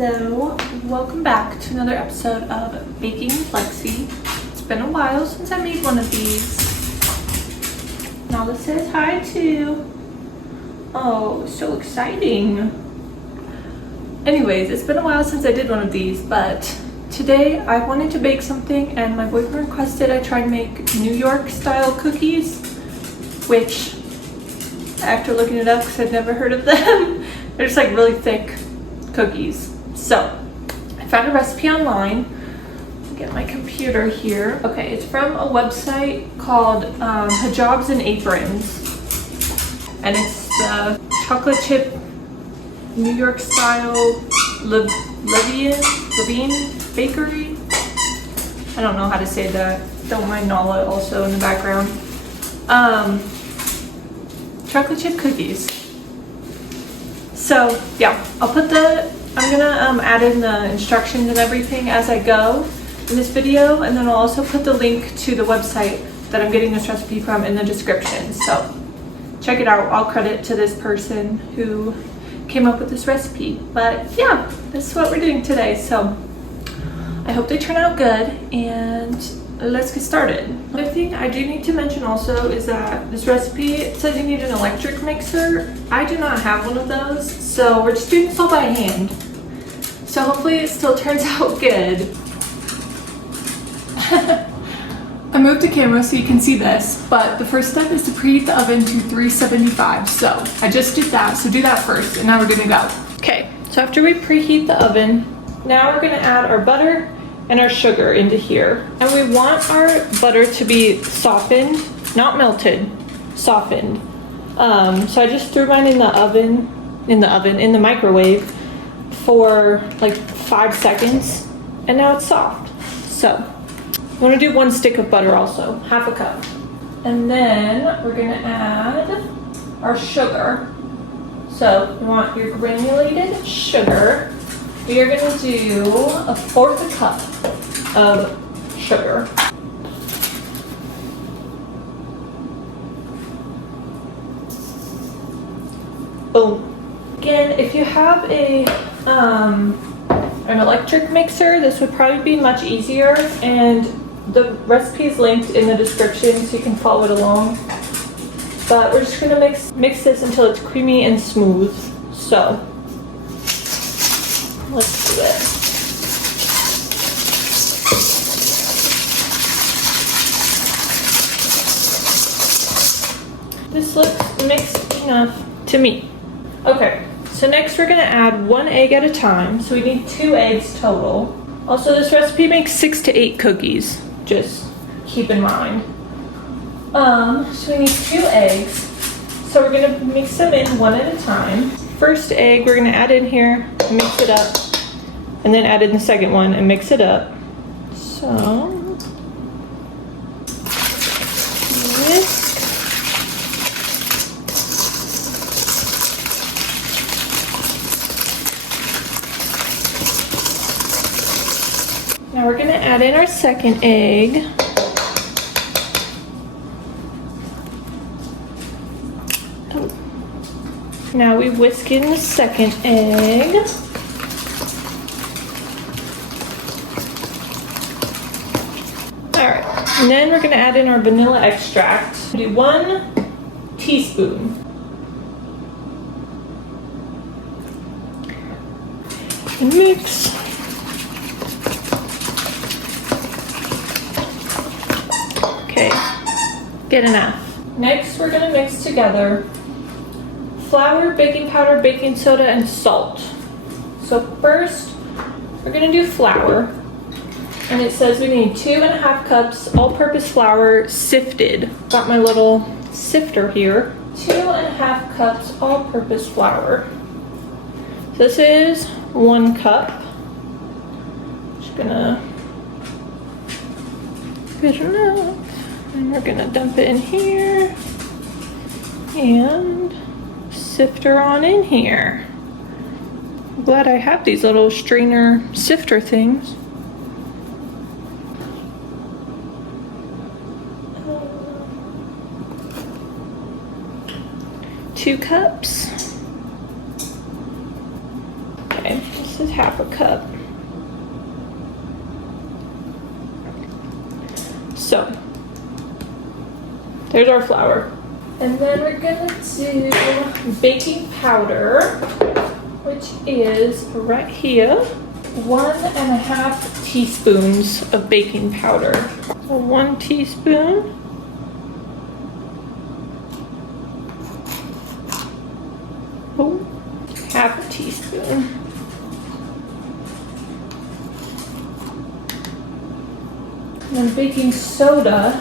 Hello, welcome back to another episode of Baking with Lexie. It's been a while since I made one of these. Nala says hi too. Oh, so exciting. Anyways, it's been a while since I did one of these, but today I wanted to bake something and my boyfriend requested I try to make New York style cookies, which after looking it up, because I'd never heard of them, they're just like really thick cookies. So I found a recipe online. Get my computer here. Okay, it's from a website called Hijabs and Aprons, and it's the chocolate chip New York style Levine bakery. I don't know how to say that. Don't mind Nala also in the background. Chocolate chip cookies. So yeah, I'm gonna add in the instructions and everything as I go in this video, and then I'll also put the link to the website that I'm getting this recipe from in the description. So check it out. I'll credit to this person who came up with this recipe. But yeah, this is what we're doing today. So I hope they turn out good, and let's get started. Another thing I do need to mention also is that this recipe says you need an electric mixer. I do not have one of those, so we're just doing this all by hand. So hopefully it still turns out good. I moved the camera so you can see this, but the first step is to preheat the oven to 375. So I just did that, so do that first, and now we're gonna go. Okay, so after we preheat the oven, now we're gonna add our butter and our sugar into here. And we want our butter to be softened, not melted, softened. So I just threw mine in the microwave for like 5 seconds, and now it's soft. So I want to do 1 stick of butter also, half a cup. And then we're gonna add our sugar. So you want your granulated sugar. We are going to do 1/4 cup of sugar. Boom. Again, if you have an electric mixer, this would probably be much easier, and the recipe is linked in the description so you can follow it along. But we're just going to mix this until it's creamy and smooth. So let's do it. This looks mixed enough to me. Okay, so next we're gonna add 1 egg at a time. So we need 2 eggs total. Also, this recipe makes 6 to 8 cookies. Just keep in mind. So we need 2 eggs. So we're gonna mix them in 1 at a time. First egg we're gonna add in here, mix it up, and then add in the second one and mix it up. So whisk. Now we're gonna add in our second egg. Now we whisk in the second egg. Alright, and then we're going to add in our vanilla extract. Do 1 teaspoon. And mix. Okay, good enough. Next we're going to mix together flour, baking powder, baking soda, and salt. So first, we're gonna do flour. And it says we need 2.5 cups all-purpose flour sifted. Got my little sifter here. 2.5 cups all-purpose flour. So this is 1 cup. Just gonna good enough. And we're gonna dump it in here. And sifter on in here. I'm glad I have these little strainer sifter things. 2 cups. Okay, this is 1/2 half a cup. So, there's our flour. And then we're gonna do baking powder, which is right here. 1.5 teaspoons of baking powder. So 1 teaspoon. Oh, half a teaspoon. And then baking soda,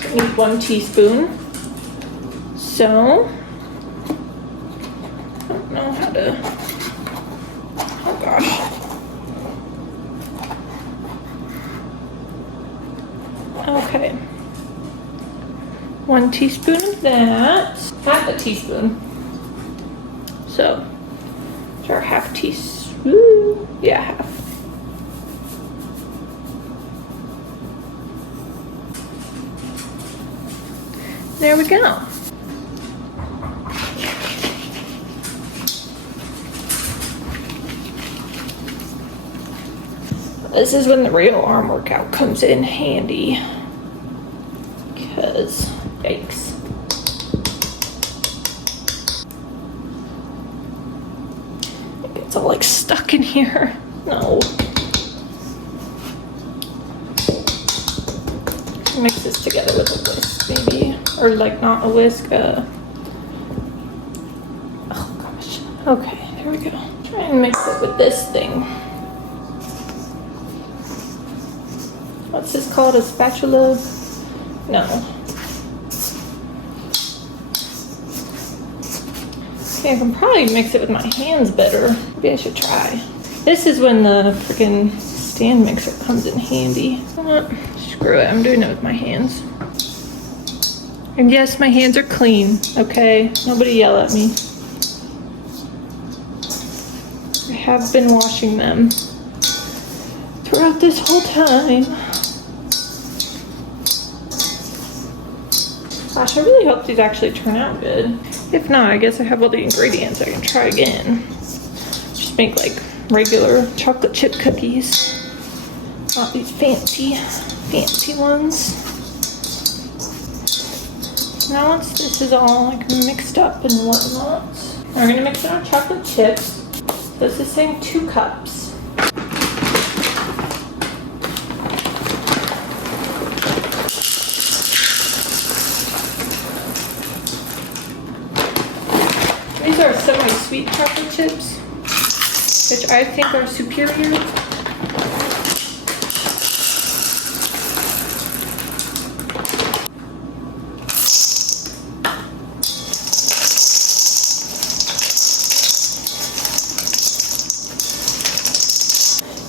I need 1 teaspoon. So, I don't know how to, oh gosh. Okay. 1 teaspoon of that, half a teaspoon. So, our half teaspoon, yeah, half. There we go. This is when the real arm workout comes in handy. Because, yikes. It's all like stuck in here. No. Mix this together with a whisk, maybe. Or like not a whisk, oh gosh. Okay, there we go. Try and mix it with this thing. What's this called? A spatula? No. Okay, I can probably mix it with my hands better. Maybe I should try. This is when the freaking stand mixer comes in handy. Screw it, I'm doing it with my hands. And yes, my hands are clean, okay? Nobody yell at me. I have been washing them throughout this whole time. Gosh, I really hope these actually turn out good. If not, I guess I have all the ingredients. I can try again. Just make like regular chocolate chip cookies. Not these fancy ones. Now once this is all like mixed up and whatnot, we're gonna mix in our chocolate chips. This is saying 2 cups. These are semi-sweet chocolate chips, which I think are superior.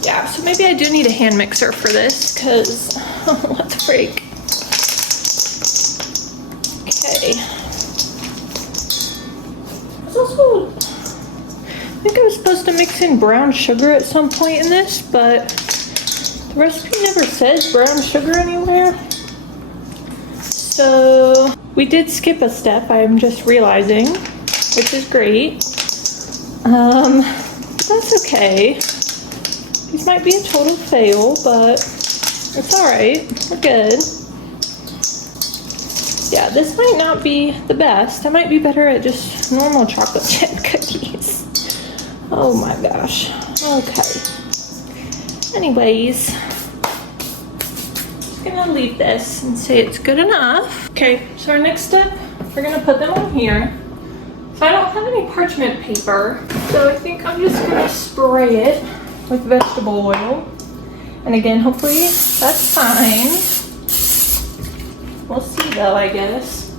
Yeah, so maybe I do need a hand mixer for this, because what the freak. Okay. Also, I think I was supposed to mix in brown sugar at some point in this, but the recipe never says brown sugar anywhere. So we did skip a step, I'm just realizing, which is great. That's okay. These might be a total fail, but it's alright. We're good. Yeah, this might not be the best. I might be better at just normal chocolate chip cookies. Oh my gosh. Okay. Anyways, just gonna leave this and say it's good enough. Okay, so our next step, we're gonna put them on here. So I don't have any parchment paper, so I think I'm just gonna spray it with vegetable oil. And again, hopefully that's fine. We'll see though, I guess.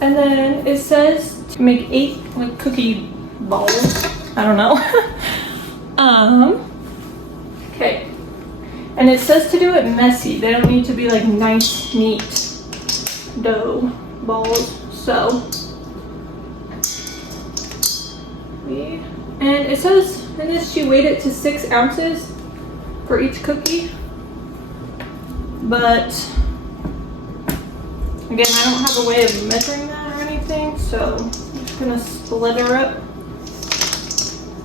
And then it says to make 8 like cookie balls. I don't know. Okay. And it says to do it messy. They don't need to be like nice, neat dough balls. So, and it says in this she weighed it to 6 ounces for each cookie. But again, I don't have a way of measuring that or anything, so I'm just gonna split her up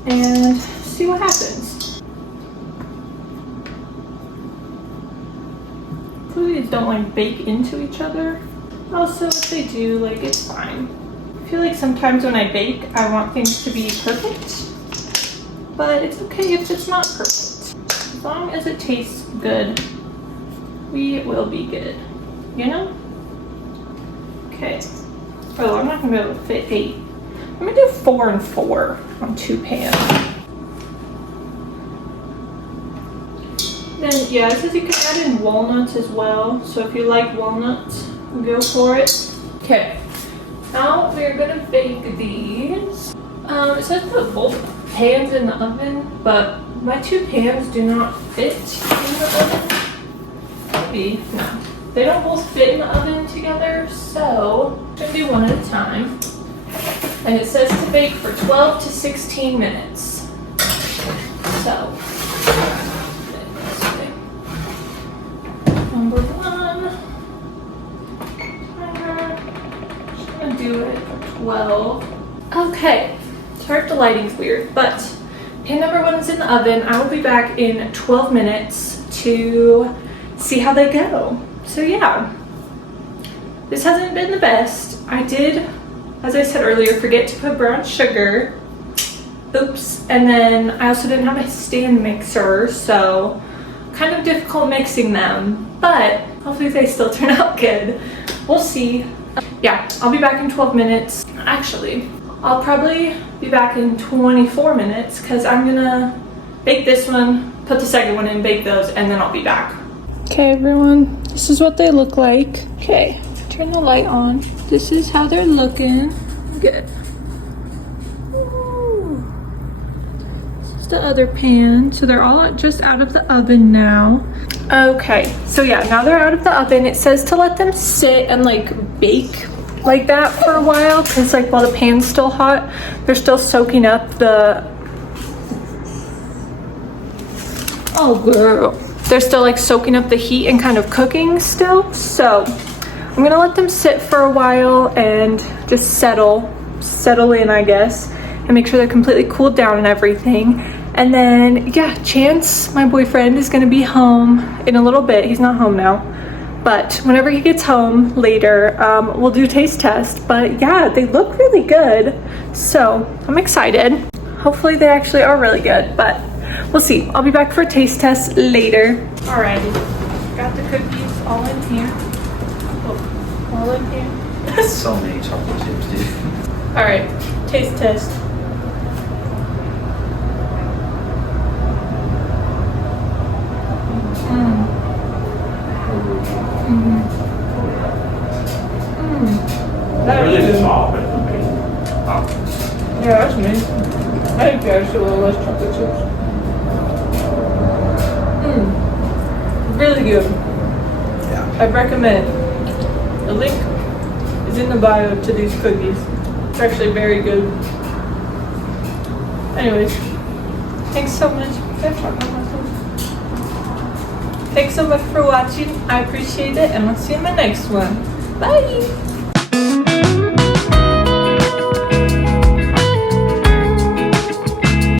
and see see what happens. These don't like bake into each other. Also, if they do, like, it's fine. I feel like sometimes when I bake, I want things to be perfect, but it's okay if it's not perfect. As long as it tastes good, we will be good, you know? Okay. Oh, I'm not gonna be able to fit 8. I'm gonna do 4 and 4 on 2 pans. Then, yeah, it says you can add in walnuts as well. So if you like walnuts, go for it. Okay, now we're gonna bake these. It says put both pans in the oven, but my 2 pans do not fit in the oven. Maybe, no. They don't both fit in the oven together, so I'm gonna do one at a time. And it says to bake for 12 to 16 minutes. So, number 1, just gonna do it for 12. Okay, sorry if the lighting's weird, but pan number 1 is in the oven. I will be back in 12 minutes to see how they go. So yeah, this hasn't been the best. I did, as I said earlier, forget to put brown sugar. Oops. And then I also didn't have a stand mixer, so kind of difficult mixing them, but hopefully they still turn out good. We'll see. Yeah, I'll be back in 12 minutes. Actually, I'll probably be back in 24 minutes because I'm gonna bake this one, put the second one in, bake those, and then I'll be back. Okay, everyone, this is what they look like. Okay, turn the light on. This is how they're looking. Good. Ooh. This is the other pan. So they're all just out of the oven now. Okay, so yeah, now they're out of the oven. It says to let them sit and like bake like that for a while, because like while the pan's still hot, they're still soaking up the, oh girl, they're still like soaking up the heat and kind of cooking still. So I'm gonna let them sit for a while and just settle in, I guess, and make sure they're completely cooled down and everything. And then yeah, Chance, my boyfriend, is gonna be home in a little bit. He's not home now, but whenever he gets home later, we'll do a taste test. But yeah, they look really good, so I'm excited. Hopefully they actually are really good, but we'll see. I'll be back for a taste test later. Alrighty, got the cookies all in here. Oh, all in here. So many chocolate chips, dude. Alright, taste test. That Really is good. soft, but amazing. Yeah, that's amazing. I think there's a little less chocolate chips. Really good. Yeah. I recommend. The link is in the bio to these cookies. It's actually very good. Anyways, thanks so much. Thanks so much for watching. I appreciate it, and I'll see you in my next one. Bye!